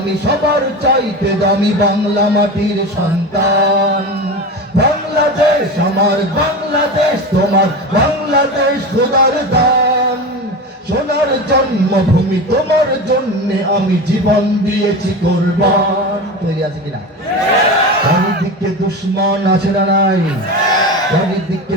আমি সবার চাইতে দামি বাংলা মাটির সন্তান। বাংলাদেশ আমার, বাংলাদেশ তোমার, বাংলাদেশ খোদার দান। সোনার জন্মভূমি তোমার জন্যে আমি জীবন দিয়েছি কোরবান। তৈরি আছে কিনা? চারিদিকে দুশ্মন আছে না নাই? চারিদিকে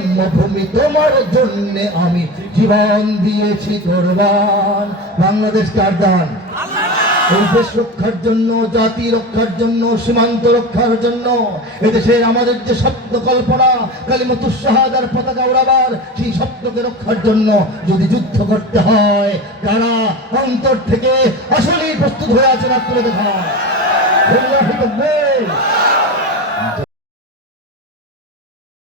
জন্মভূমি তোমার জন্য আমি জীবন দিয়েছি কোরবান বাংলাদেশ কার দান? দেশ রক্ষার জন্য জাতি রক্ষার জন্য সীমান্ত রক্ষার জন্য এদেশের আমাদের যে স্বপ্ন কল্পনা পতাকা উড়াবার সেই স্বপ্নকে রক্ষার জন্য যদি যুদ্ধ করতে হয় তারা অন্তর থেকে আসলেই প্রস্তুত হয়ে আছেন আর তুলে দেখা